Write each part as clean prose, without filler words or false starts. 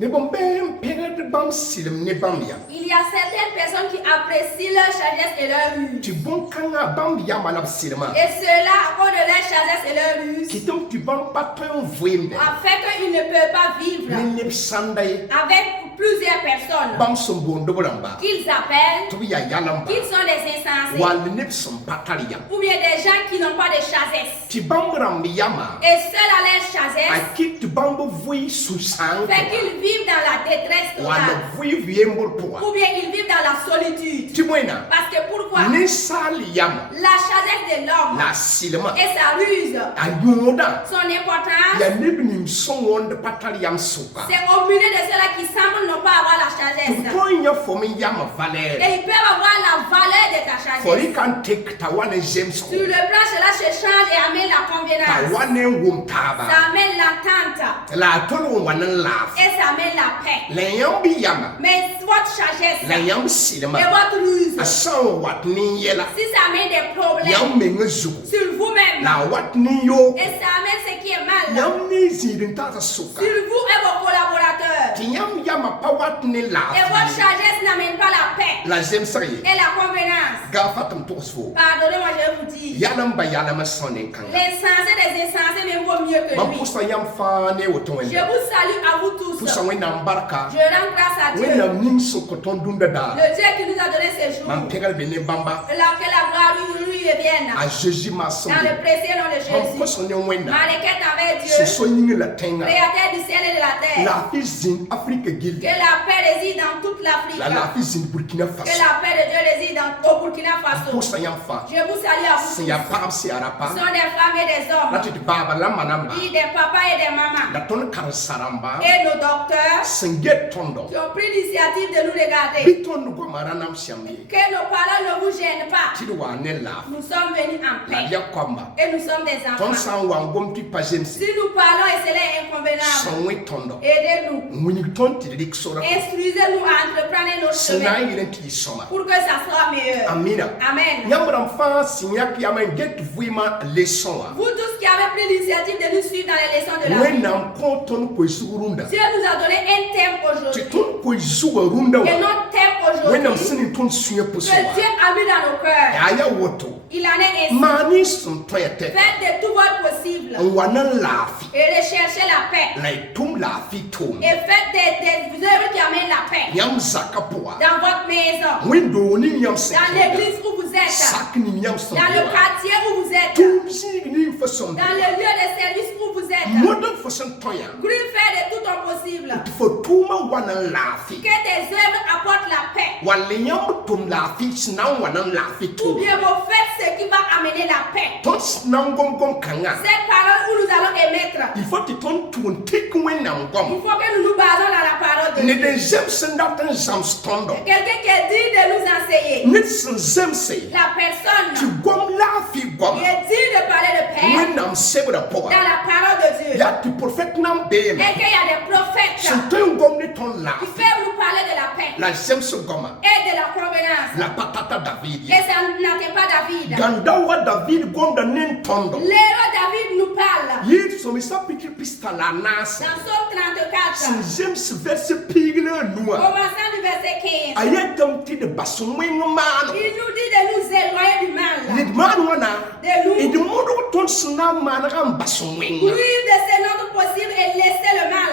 Il y a certaines personnes qui apprécient leur sagesse et leur ruse. Et cela, à cause de leur sagesse et leur ruse, a fait qu'ils ne peuvent pas vivre avec plusieurs personnes qu'ils appellent, qu'ils sont des insensés, ou bien des gens qui n'ont pas de sagesse. Et seul à leur sagesse, fait qu'ils vivent dans la détresse totale, ou bien ils vivent dans la solitude. Parce que pourquoi? La sagesse de l'homme et sa ruse, son importance, c'est au milieu de ceux-là qui semblent ne pas avoir la sagesse. Et ils peuvent avoir la valeur de ta sagesse. Sur le plan, cela se change et amène la convenance. Ça amène l'attente. Et ça amène la paix. Mais votre sagesse et votre ruse, si ça amène des problèmes sur vous-même, et ça amène ce qui est mal sur vous et vos collaborateurs, et votre sagesse n'amène pas la paix et la convenance, pardonnez-moi, je vous dis, l'insensé des insensés même vaut mieux que lui. Je vous salue à vous tous. Je rends grâce à Dieu, le Dieu qui nous a donné ces jours, que la gloire lui revienne. Dans le précieux nom de Jésus, Maléquette avec Dieu, créateur du ciel et de la terre, que la paix réside dans toute l'Afrique, que la paix de Dieu réside au Burkina Faso. Je vous salue à vous tous. Ce sont des femmes et des hommes, des papas et des mamans, et nos docteurs qui ont pris l'initiative de nous regarder. Que nos paroles ne vous gênent pas. Nous sommes venus en paix et nous sommes des enfants. Si nous parlons et cela est inconvénient, aidez-nous. Instruisez-nous à entreprendre nos chemins pour que ça soit meilleur. Amen. Vous tous qui avez pris l'initiative de nous suivre dans les leçons de la vie, Dieu nous a donné un thème aujourd'hui. Et notre thème aujourd'hui, que Dieu a mis dans nos cœurs, il en est ainsi. Faites de tout votre possible et recherchez la paix. Et faites des œuvres qui amènent la paix dans votre maison, dans l'église où vous êtes, dans le quartier où vous êtes, dans le lieu de service où vous êtes. Faire de tout ton possible que tes œuvres apportent la paix, ou bien vous faites ce qui va amener la paix. Cette parole où nous allons émettre, il faut que nous nous basons dans la parole de Dieu. Quelqu'un qui est dit de nous enseigner, la personne qui est dit de parler de paix dans la parole de Dieu. Et qu'il y a des prophètes qui peuvent nous parler de la paix et de la convenance. Et ça n'atteint pas David. L'héros David nous parle dans Psaume 34, commençant du verset 15. Il nous dit de nous éloigner du mal, de nous vivre de ce notre possible et laisser le mal,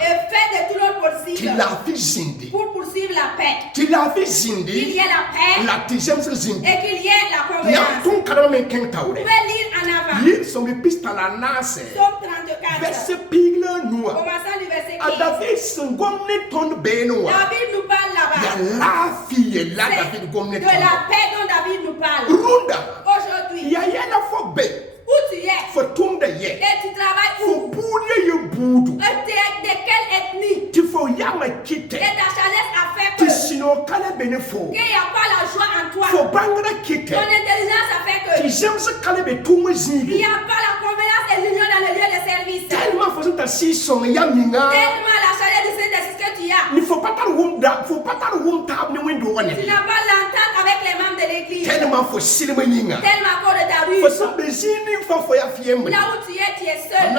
et faire de tout notre possible pour poursuivre la paix. Qu'il y ait la paix et qu'il y ait la convenance. Vous pouvez lire en avant Psaume 34, commençant du verset 15. David nous parle là-bas. C'est de la paix dont David nous parle. Aujourd'hui, où tu es, et tu travailles où, de quelle ethnie, et ta sagesse a fait peur, qu'il n'y a pas la joie en toi, ton intelligence a fait que il n'y a pas la convenance et l'union dans le lieu de service. Tellement la sagesse du Saint-Esprit que tu as, tu n'as pas l'entente avec les membres de l'église. Tellement faut silmeninga. Tellement à cause de ta ruse. Faut s'en bezini faut ya fiembre. Là où tu es seul.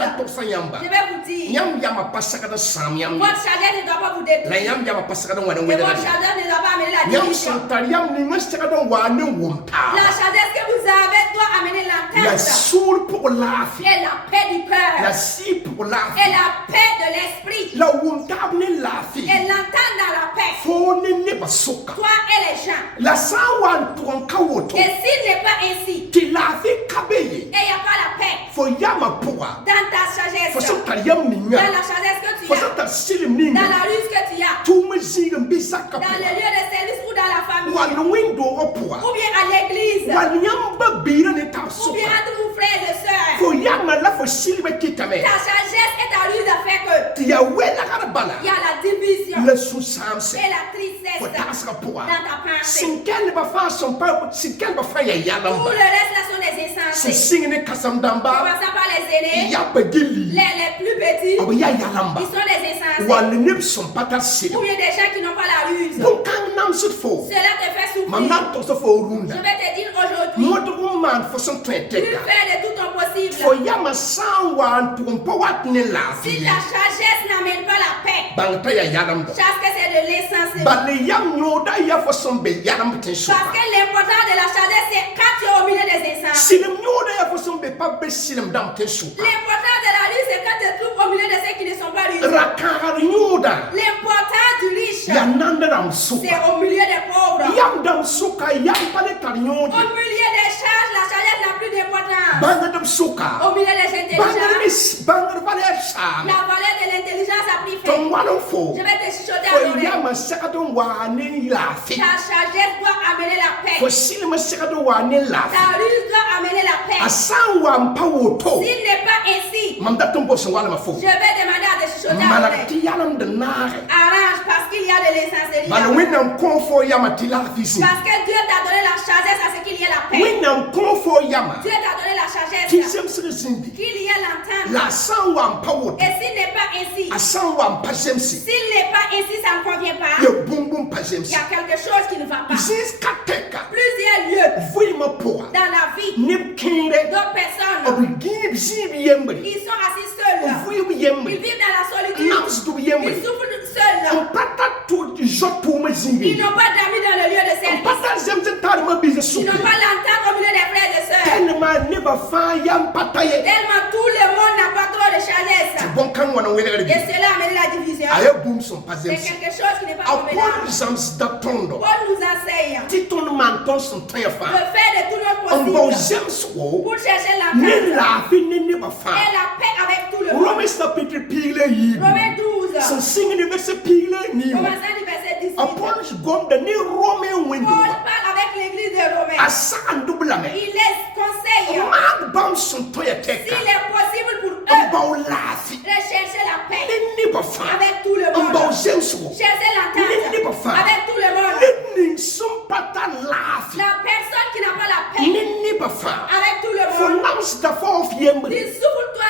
Je vais vous dire. Nyam yama pasaka da sam yam. Votre sagesse ne doit pas vous détruire. La yam yama pasaka da wana Et votre sagesse ne doit pas amener la Nyam division. santal yam ni ngastaka da wana wumta. La sagesse que vous avez doit amener La l'entente. soul pour la vie. Et la paix du cœur. La si pour la Et vie. la paix de l'esprit. La wumta ni la vie. Et l'entente dans la paix. Faut ne basoka. Toi et les gens. La sawan tuanka woto. Et s'il n'est pas ainsi, Ti la vie kabeye. et il n'y a pas la paix Faut yama poa. dans ta sagesse, Faut santal yam dans ninga. la sagesse que tu Faut as, santal silim ninga. dans la ruse que tu as, Tout me zingam bisaka. dans le lieu de service ou dans la famille, Wan window poa. ou bien à l'église, Wan yamba bira ni ta ou soka. bien entre vos frères et sœurs. Faut yama la faut silime kitame. Ta sagesse et ta ruse a fait que Ti ya wela karabala. il y a la division Le sous-samse. et la tristesse Faut dans tasra poa. ta pensée. Sinkel ba fa son pa sinkel ba fa ya Tout yalamba. le reste là sont des Se insensés. singene kasam damba. Commençant par les aînés, Ya bagili. les plus petits, Abu ya yalamba. ils sont des insensés. Wan nip son pata sil. Ou bien des gens qui n'ont pas la ruse. Bon kan nam sut fo. Cela te fait souffrir. Mamna to so fo Je runda. vais te dire aujourd'hui, Modu man fo son tu tweteka. fais de tout ton possible. Fo yama sanwan tu pa wat ne la Si vie. ta sagesse n'amène pas la paix, Bangta ya yalamba. sache que c'est de l'insensé. Bale yam nyoda ya fo son be yalam tin so. Parce que l'important de la sagesse, c'est quand tu es au milieu des insensés. Silim nyoda ya fo son be pa be silim dam tin so. L'important de la ruse, c'est quand tu te trouves au milieu de ceux qui ne sont pas rusés. Rakar nyoda. L'important du riche, Ya nanda dam c'est suka. au milieu des pauvres. Yam dam suka yam pale tar Au nyodi. milieu des charges, la sagesse n'a plus d'importance. Banga dam suka. Au milieu des intelligences, Bangar vale sam. la valeur de l'intelligence a pris fin. Ton wano fo. Je vais te chuchoter à Fo l'oreille. yama sakadon wane la fi. Ta sagesse doit amener la paix. Fo silima sakadon wane la fi. Ta ruse doit amener la paix. Asan wa mpa woto. S'il n'est pas ainsi, Mamda tombo son wala ma fo. je vais demander à te chuchoter à l'oreille. Malakti yalam de nare. Arrange parce qu'il y a de l'insincérité. Bale wenam konfo yama tilafisi. Parce que Dieu t'a donné la sagesse à ce qu'il y ait la paix. Wenam konfo yama. Dieu t'a donné la sagesse Kisem sirindi. qu'il y ait l'entente. La san wa mpa woto. Et s'il n'est pas ainsi, Asan wa mpa zemsi. s'il n'est pas ainsi, ça ne convient pas. Ye bum bum pa Il zemsi. y a quelque chose qui ne va pas. Zis kateka. Plusieurs lieux Vuyma poa. dans la vie Nip kinde. d'autres personnes, Obi gib zibi yembri. ils sont assis seuls. Vuyu Ils yembri. vivent dans la solitude. Nams du Ils yembri. souffrent seuls. On pata tu jotu ma Ils zibi. n'ont pas d'amis dans le lieu de On service. pata zemze tarma bize Ils supi. n'ont pas l'entente au milieu des frères et sœurs. Tellement ne ba fa yam pataye. Tellement tout le monde n'a pas trop de sagesse. Bon kan wana wele Et garbi. cela amène la division. Aye boom son pas C'est zemsi. quelque chose qui n'est pas Apon convenable. zams da tondo. Paul nous enseigne Titon manton son tanya de fa. faire de tout notre On bon possible zems wo. pour chercher Ne l'entente la fi ne ba fa. et la paix avec tout le monde. Romains chapitre pile yi. Romains 12, Son signe de verset pile ni. commençant du verset 18. Apon gonda ni Romain window. Paul parle avec l'église de Romains. Asan double me. Il les conseille, Mag bam son toya teka. s'il est possible pour On eux, bon la fi. de chercher la paix Ne ba fa. avec tout le On bon monde. zems wo. Chercher Ne ba l'entente fa. avec tout le monde. Ne son pata la fi. La personne qui n'a pas la paix Ne ba fa. avec tout le For monde, nams da fa of yembri. il souffre toi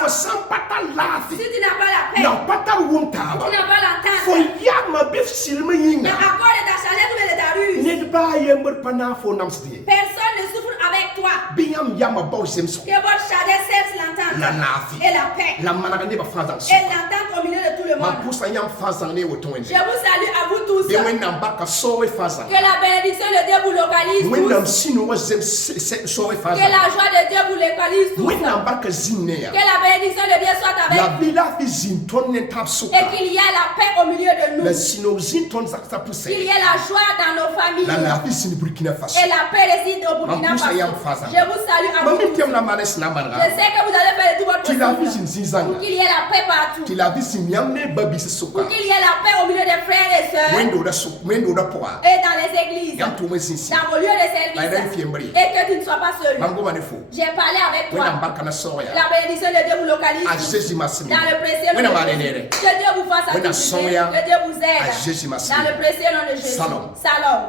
For seul. san pata la Si fi. tu n'as pas la paix, Na pata wunta tu ba. n'as pas For l'entente. yama bif silma Mais yinga. à cause de ta sagesse ou de ta ruse, Ne ba yembri pana for nams die. personne ne souffre avec toi. Binyam yama ba zems wo. Que votre sagesse cherche l'entente La lafi. et la paix La managa ne ba fa zan so. et l'entente au milieu de tout le Ma monde. pusa yam fa zan ne woto wende. Je vous salue à vous tous. Be wen nam ba ka so we fa zan. Que la bénédiction de Dieu vous localise Wen nam tous. sino wa zems so we fa Que zan. la joie de Dieu vous localise tous. Wen nam ba ka zinne ya. Que la bénédiction de Dieu soit avec La vous. bila fi zinton ne tap Et suka. qu'il y ait la paix au milieu de nous. La sino zinton zaksa puse. Qu'il y ait la joie dans nos familles. La la fi sin Burkina Faso. Et la paix réside au Burkina Mampusa Faso. yam faza. Je vous salue à vous Mami tous. tiam la manes na Je manra. sais que vous allez faire de tout votre Ti la fi possible sin pour zanga. qu'il y ait la paix partout. Ti la fi sin yam ne babi se Pour suka. qu'il y ait la paix au milieu des frères et sœurs Wendo da su, wendo da poa. et dans les églises, Yam to me sinsi. dans vos lieux de Ba dan service. fiembri. Et que tu ne sois pas seul. Mango manefo. J'ai parlé avec Wena toi. mbarka na soya. La bénédiction de Dieu vous localise A tous. Jésus masimi. Dans le précieux nom Wena de manenere. Jésus. Que Dieu vous fasse Wena activité. soya. Que Dieu vous A aide. Jésus masimi. Dans le précieux nom de Jésus. Salom. Salom.